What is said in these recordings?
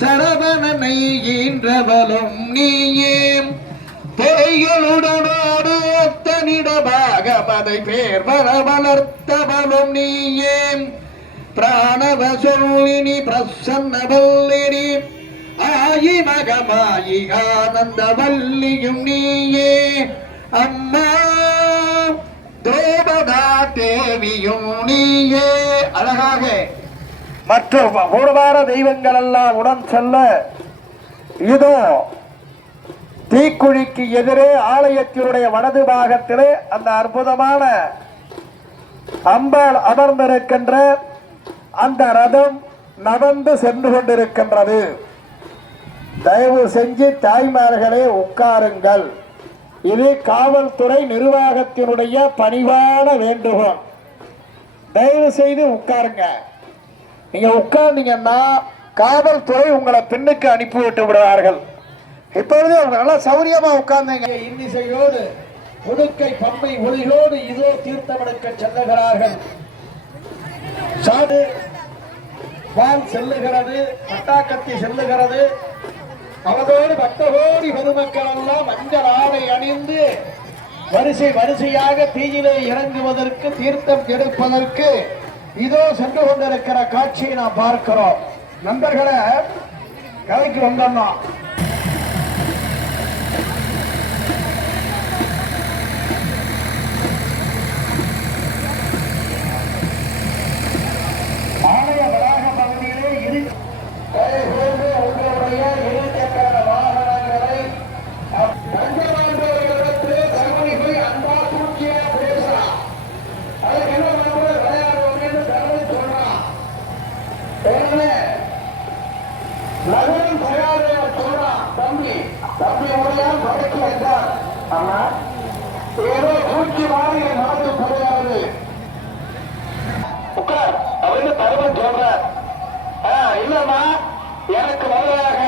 சரவணனை ஈன்றவளும் நீயே தேய்களுடனோடு தனிடமாக மதை பேர் வர வளர்த்தவளும் நீயே பிராணவ சொல்லினி பிரசன்ன வல்லினி ஆயி மகமாயி ஆனந்த வல்லியும் நீயே அம்மா தேவதா தேவியும் நீயே. அழகாக மற்றும் கூடுவார தெய்வங்கள் எல்லாம் உடன் செல்ல இதோ தீக்குழிக்கு எதிரே ஆலயத்தினுடைய வலது பாகத்திலே அந்த அற்புதமான அம்பாள் அமர்ந்திருக்கின்ற அந்த ரதம் நடந்து சென்று கொண்டிருக்கின்றது. தயவு செஞ்சு தாய்மார்களே உட்காருங்கள். இது காவல்துறை நிர்வாகத்தினுடைய பணிவான வேண்டுகோள். தயவு செய்து உட்காருங்க. நீங்க உட்கார்ந்தீங்கன்னா காவல்துறை உங்களை பின்னுக்கு அனுப்பி விட்டு விடுவார்கள். இப்பொழுது அவங்க நல்லா சௌரியமா உட்கார்ந்தீங்க. இன்னிசையோடு உடுக்கை பம்பை ஒளியோடு இதோ தீர்த்தமெடுக்க செல்லுகிறார்கள். சாடு வால் செல்லுகிறது, பட்டாக்கத்தி செல்லுகிறது. அவதோடு பக்தகோடி பெருமக்கள் எல்லாம் மஞ்சள் ஆடை அணிந்து வரிசை வரிசையாக தீயிலே இறங்குவதற்கு தீர்த்தம் எடுப்பதற்கு இதோ சென்று கொண்டிருக்கிற காட்சியை நாம் பார்க்கிறோம். நண்பர்களை கதைக்கு வந்தோம். ஆலய வளாக பகுதியிலே உங்களுடைய இருசக்கர வாகனங்களை தர்மணிகளை அன்பா தூக்கியா பேசலாம். அதுக்கு என்ன விளையாடுவோம் சொல்றான். நகரம் தயாரில் சொல்றான். தம்பி உடையால் படைக்கு வந்தார். ஆனா ஏதோ தூக்கி மாறி நாட்டு கிடையாது. உட்கார் அப்படின்னு தருவன் சொல்றார். இல்லம்மா, எனக்கு முதலாக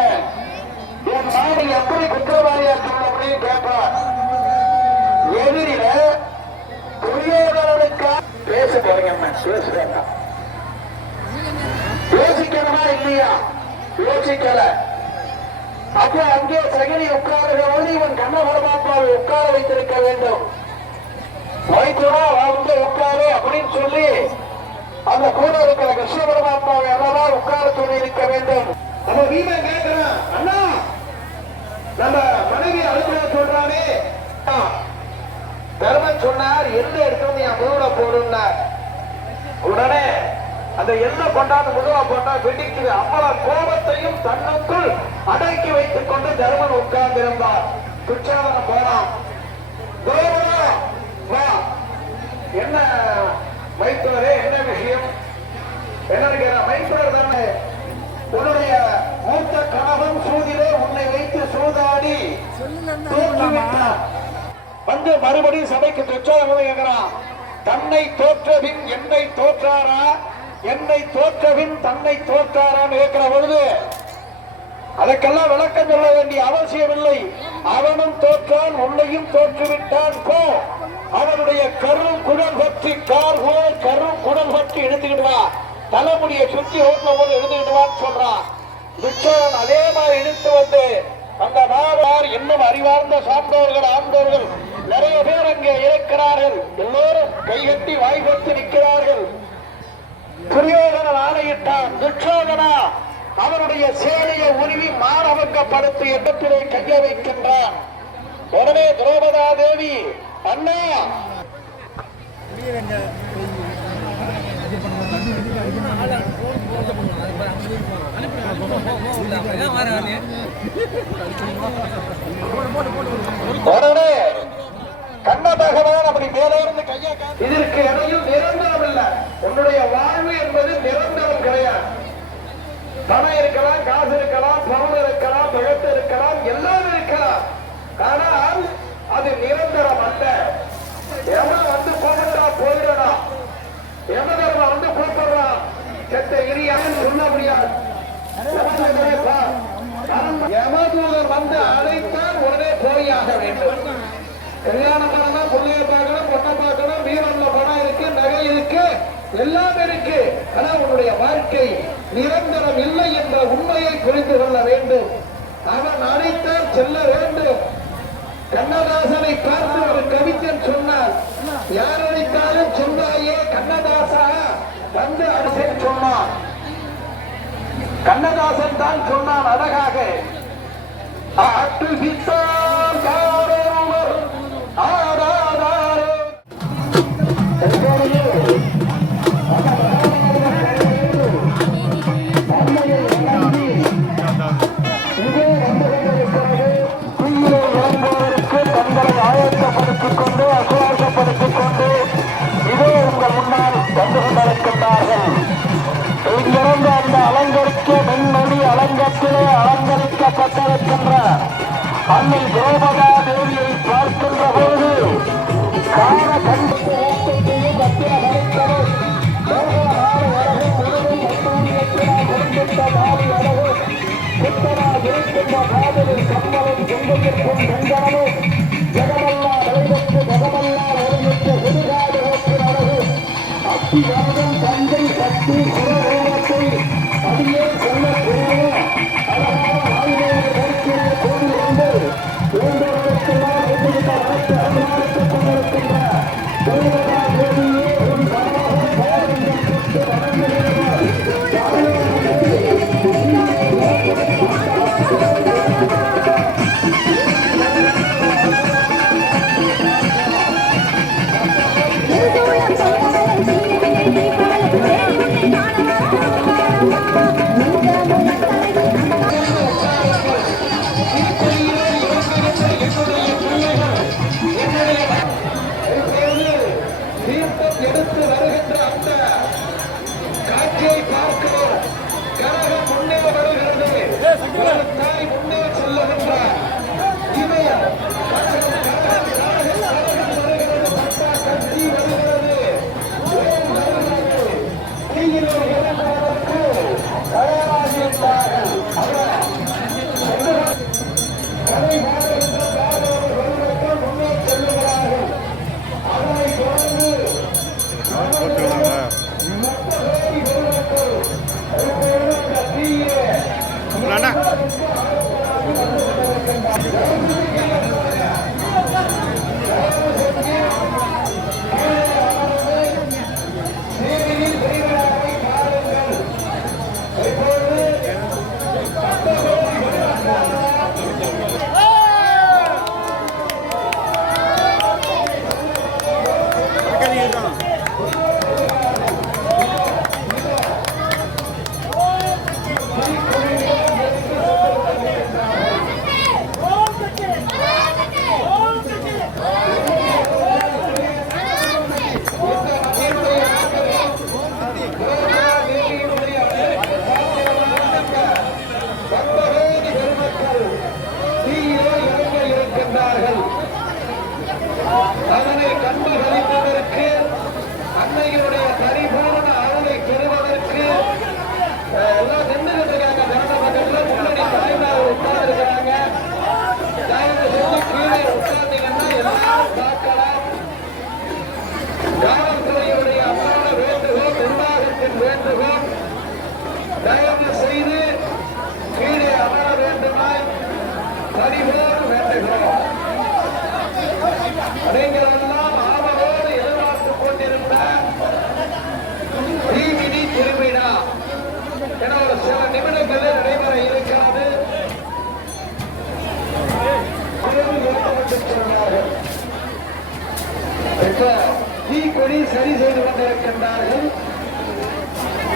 என் நாடு எப்படி குற்றவாளியா சொல்ல அப்படின்னு கேட்பார். எதிரில துரியோதனனுக்கா பேச போறீங்க. பேசுறேங்க, யோசிக்கணுமா இல்லையா? யோசிக்கல. அப்ப அங்கே சகினி உட்காருகிறவன் இவன் கண்ண பரமாத்மாவை உட்கார வைத்திருக்க வேண்டும். வைத்தோனா வந்து உட்காரு அப்படின்னு சொல்லி அந்த கூட இருக்கிற கிருஷ்ண பரமாத்மாவை அல்லவா உட்கார சொல்லி இருக்க வேண்டும். நம்ம வீமன் கேட்கிறான், அண்ணா நம்ம மனைவி அழுத்த சொல்றானே. தர்மன் சொன்னார், எந்த எடுத்து என் முதுகுல போடுனார். உடனே அந்த எண்ணெய் கொண்டாந்து முதுவா போட்டா வெடிக்குது. அவ்வளவு கோபத்தையும் தன்னுக்குள் அடக்கி வைத்துக் கொண்டு தர்மன் உட்கார்ந்திருந்தார். துச்சாதனம் போனான். வா, என்ன மைத்துனரே, என்ன விஷயம்? என்னன்னு கேட்க, மைத்துனர் தானே, உன்னுடைய மூத்த கணவன் சூதிலே உன்னை வைத்து சூதாடி தூக்கிவிட்டார். வந்து மறுபடியும் சபைக்கு துச்சாதனம் கேட்கிறான். தன்னை தோற்றபின் என்னை தோற்றாரா, என்னை தோற்றபின் தன்னை தோற்றாரான்னு கேட்கிற பொழுது அதற்கெல்லாம் விளக்கம் சொல்ல வேண்டிய அவசியமில்லை. அவனும் தோற்றான், உன்னையும் தோற்றுவிட்டான் போ. அவனுடைய கரும் குடல் பற்றி கார்கோல் கரும் குடல் பற்றி எடுத்துக்கிடுவா, தலைமுடியை சுற்றி ஓட்ட போது எடுத்துக்கிடுவான்னு சொல்றான். துச்சோன் அதே மாதிரி இழுத்து வந்து அந்த நாவார் இன்னும் அறிவார்ந்த சான்றோர்கள் ஆண்டோர்கள் நிறைய பேர் அங்கே இருக்கிறார்கள். எல்லோரும் கைகட்டி வாய்ப்பட்டு நிற்கிறார்கள். துரியோதனன் ஆணையிட்டான், துச்சோதனா அவருடைய சேலையை உருவி மானவங்கப்படுத்தி இடத்திலே கைய வைக்கின்றான். உடனே திரௌபதா தேவி, அண்ணா உடனே கண்ண பகவான் அப்படி மேலிருந்து கையை, இதற்கு இடையில் நிரந்தரம் இல்லை. உன்னுடைய வாழ்வு என்பது நிரந்தரம் கிடையாது. பணம் இருக்கலாம், காசு இருக்கலாம், பொருள் இருக்கலாம், பழத்து இருக்கலாம், எல்லாம் இருக்கலாம். ஆனால் அது நிரந்தரம் அல்ல. எவன் வந்து போகட்டா போயிடா, எவன் வந்து கூப்பிடுறான் செத்த இனியான்னு சொல்ல முடியாது. யமதூதர் வந்து அழைத்தால் உடனே போயாக வேண்டும். கல்யாணம் பண்ணா பிள்ளைய பார்க்கணும், பொண்ணை பார்க்கணும், வீரம்ல பணம் இருக்கு, நகை இருக்கு, எல்லாம் இருக்கு. ஆனா உன்னுடைய வாழ்க்கை நிரந்தரம் இல்லை என்ற உண்மையை புரிந்து கொள்ள வேண்டும். அவன் அழைத்தால் செல்ல வேண்டும். கண்ணதாசனை பார்த்து ஒரு கவிஞன் சொன்னார், யார் அழைத்தாலும் சொன்னாயே கண்ணதாசா வந்து அரசை சொன்னான். கண்ணதாசன் தான் சொன்னான் அழகாக, ஆட்டுவித்தார் யாரொருவர் ஆடாதாரே. தங்களை ஆயத்தப்படுத்திக் கொண்டு அசுவாசப்படுத்திக் கொண்டு இதோ உங்கள் முன்னால் வந்து கொண்டிருக்கின்றார்கள். இங்கிருந்து அந்த அலங்கரிக்க மின்மொழி அலங்கத்திலே அலங்கரிக்கப்பட்டிருக்கின்ற அன்னை திரௌபதா தேவியை பார்க்கின்ற போது காண கண்டு ஜகமல்லா விளைவித்து ஜகமல்லா விளைவித்து சுடுகாடு நோக்கினது அத்தியாகம் தந்தை சக்தி சுரகோலத்தை அடியே சொல்லக்கூடிய அழகான ஆயுதங்களை நோக்கிய கோவில் கொண்டு வேண்டவர்களுக்கெல்லாம் எதிர்த்த அரசு அனுமானித்துக் கொண்டிருக்கின்ற தேவதா தேவியே உன் பரவாக பாருங்கள் பெற்று வணங்குகிறார். எடுத்து வருகின்ற அந்த காட்சியை பார்க்கிறோம். கரகம் முன்னே வருகிறது, ஒரு தாய் முன்னே செல்லுகின்றார். இமயம் கட்சி வருகிறது, தீயிலே இறங்குவதற்கு தயாராகிவிட்டார்கள். கதை பாடுகின்ற காதலர்கள் முன்னே செல்லுகிறார்கள். அதனை தொடர்ந்து தீயே சரி செய்து கொண்டிருக்கின்றார்கள்.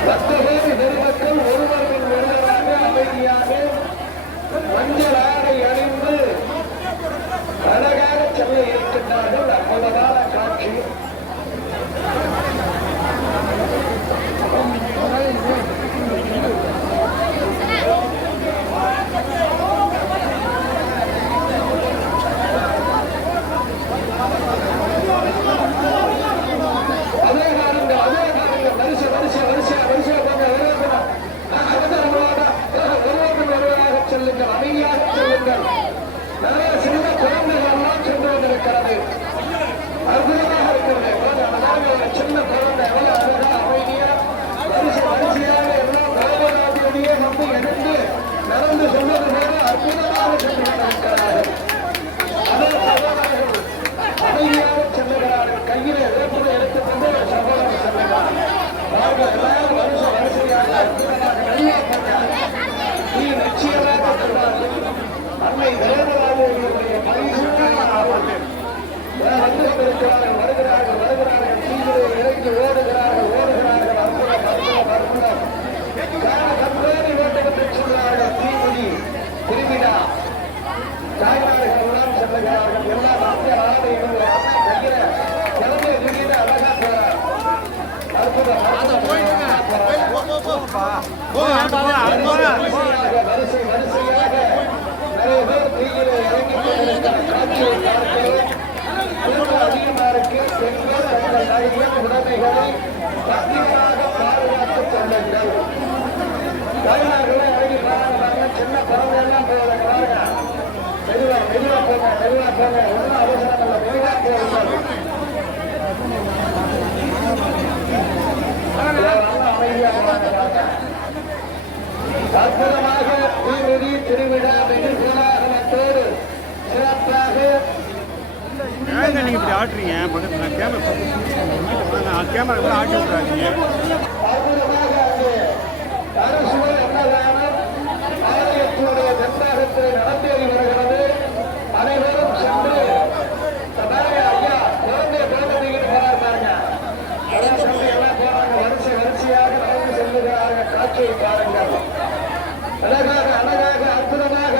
பக்தர்கள் பெருமக்கள் ஒருவரின் ஒருவராக அமைதியாக மஞ்சள் ஆடை அணிந்து அழகாக செல்ல இருக்கின்றார்கள். அற்புதமான காட்சி. செல்லுங்கள், அமைதியாக செல்லுங்கள். நிறைய சின்ன குழந்தைகள் எல்லாம் சென்று கொண்டிருக்கிறது. அற்புதமாக இருக்கிறது. சின்ன குழந்தை எவ்வளவு அழகா அமைதியா வரிசையாக எல்லாம் பகவதாதியோடையே வந்து எடுத்து நடந்து செல்வது போல அற்புதமாக சென்று கொண்டிருக்கிறார்கள். அதே சகோதரர்கள் அமைதியாக செல்லுகிறார்கள். கையில வேப்பதை எடுத்துக்கொண்டு சகோதரர் செல்லுகிறார். எல்லாரும் வரிசையாக அற்புதமாக நல்லா பண்ணார். நிச்சயமாக அன்னை தேவராஜனுடைய வந்து கொண்டிருக்கிறார்கள். வருகிறார்கள் தீவிர இறங்கி ஓடுகிறார்கள். அற்புதம் கம்பேரி ஓட்டப்பட்டு சொல்கிறார்கள். தீமொழி திருவிழா தாய்மார்கள் எல்லாம் செல்லுகிறார்கள். எல்லாம் மத்திய ஆடைகள் கையில கிளம்பி திடீர்னு அழகா போறார். அற்புதம் வரிசையாக நிறைய பேர் தீயில இறங்கி காட்சியை பார்க்கிறோம். அதிகமா இருக்கு. பெண்கள் தங்கள் நகைகள் உடைமைகளை பத்திரமாக பாதுகாத்துக் கொள்ளுங்கள். தாய்மார்களை இறங்கி பாருங்க. சின்ன குழந்தை எல்லாம் போவாங்க. மெதுவா போங்க. ஒன்றும் அவசரம் இல்லை. மெதுவா போகுங்கள். அற்புதமாக தீமிதி திருவிழா வெகு கோலாகலத்தோடு சிறப்பாக நீங்க இப்படி ஆட்டுறீங்க. பக்கத்துல கேமரா ஆட்டி விட்டுறாங்க. அற்புதமாக அரசுவை அன்னதானம் ஆலயத்தினுடைய நிர்வாகத்தில் நடந்தேறி வருகிறது. அனைவரும் சென்று ஐயா குழந்தை போகிறீங்கன்னு போறாங்க. எல்லாம் சென்று எல்லாம் போறாங்க. வரிசையாக நடந்து செல்லுகிறார்கள். காட்சியை பாருங்கள். அழகாக அற்புதமாக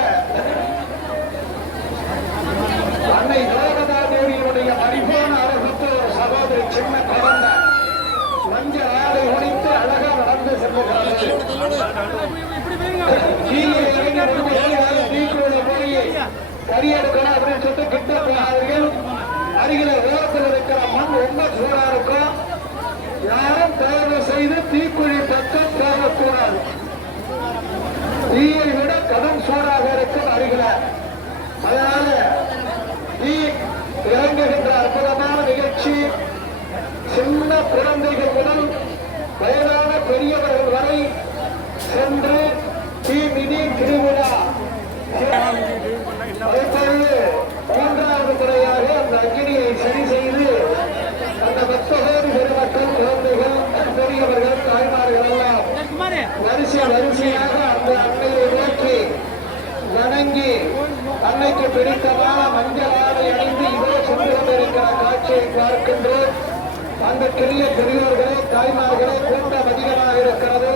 அன்னை தேவதா தேவியினுடைய பரிபூர்ண அழகுக்கு ஒரு சகோதரி சின்ன குழந்தை மஞ்சள் ஆடை உடைத்து அழகா நடந்து செல்லுகிறார்கள். தீக்குள்ள போய் கறி எடுக்கணும் அப்படின்னு சொல்லிட்டு கிட்ட போகாதீர்கள். அருகில ஓரத்தில் இருக்கிற மண் ரொம்ப சூடா இருக்கும். யாரும் தயவு செய்து தீக்குழி பக்கம் போகக்கூடாது. தீயை விட கடும் சூடாக இருக்கும் அருகில. அதனால தீ இறங்குகின்ற அற்புதமான நிகழ்ச்சி. சின்ன குழந்தைகள் முதல் வயதான பெரியவர்கள் வரை சென்று தீ மிதி திருவிழா மூன்றாவது முறையாக அந்த அக்னியை சரி செய்து அந்த பக்தகோடி பெருமக்கள் குழந்தைகள் பெரியவர்கள் தாய்மார்கள் எல்லாம் வரிசையாக அந்த அன்னையை நோக்கி வணங்கி அன்னைக்கு பிடித்தமான மஞ்சள் ஆடை அணிந்து இதோ சென்று கொண்டிருக்கிற காட்சியை பார்க்கின்றோம். அந்த பெரியோர்களே தாய்மார்களே கூட்டம் அதிகமாக இருக்கிறது.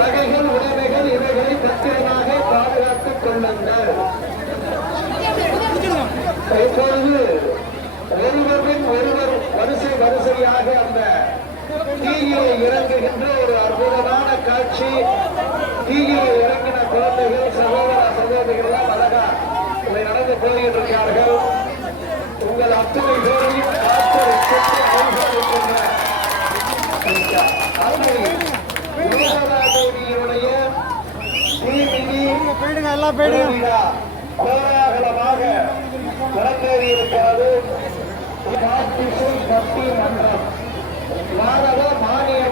நகைகள் உடைமைகள் இவைகளை பத்திரமாக பாதுகாத்துக் கொள்ளுங்கள். இப்பொழுது ஒருவரின் ஒருவர் வரிசையாக அந்த தீயிலே இறங்குகின்ற ஒரு அற்புதமான காட்சி. தீயிலே இறங்கின குழந்தைகள் சகோதரிகள் அழகா இதை நடந்து போயிருக்கிறார்கள். உங்கள் அத்தனை பேரையும் காத்து கோலாகலமாக நடந்தேறி இருக்கிறது. பட்டி மன்றம் மாணவ மானிய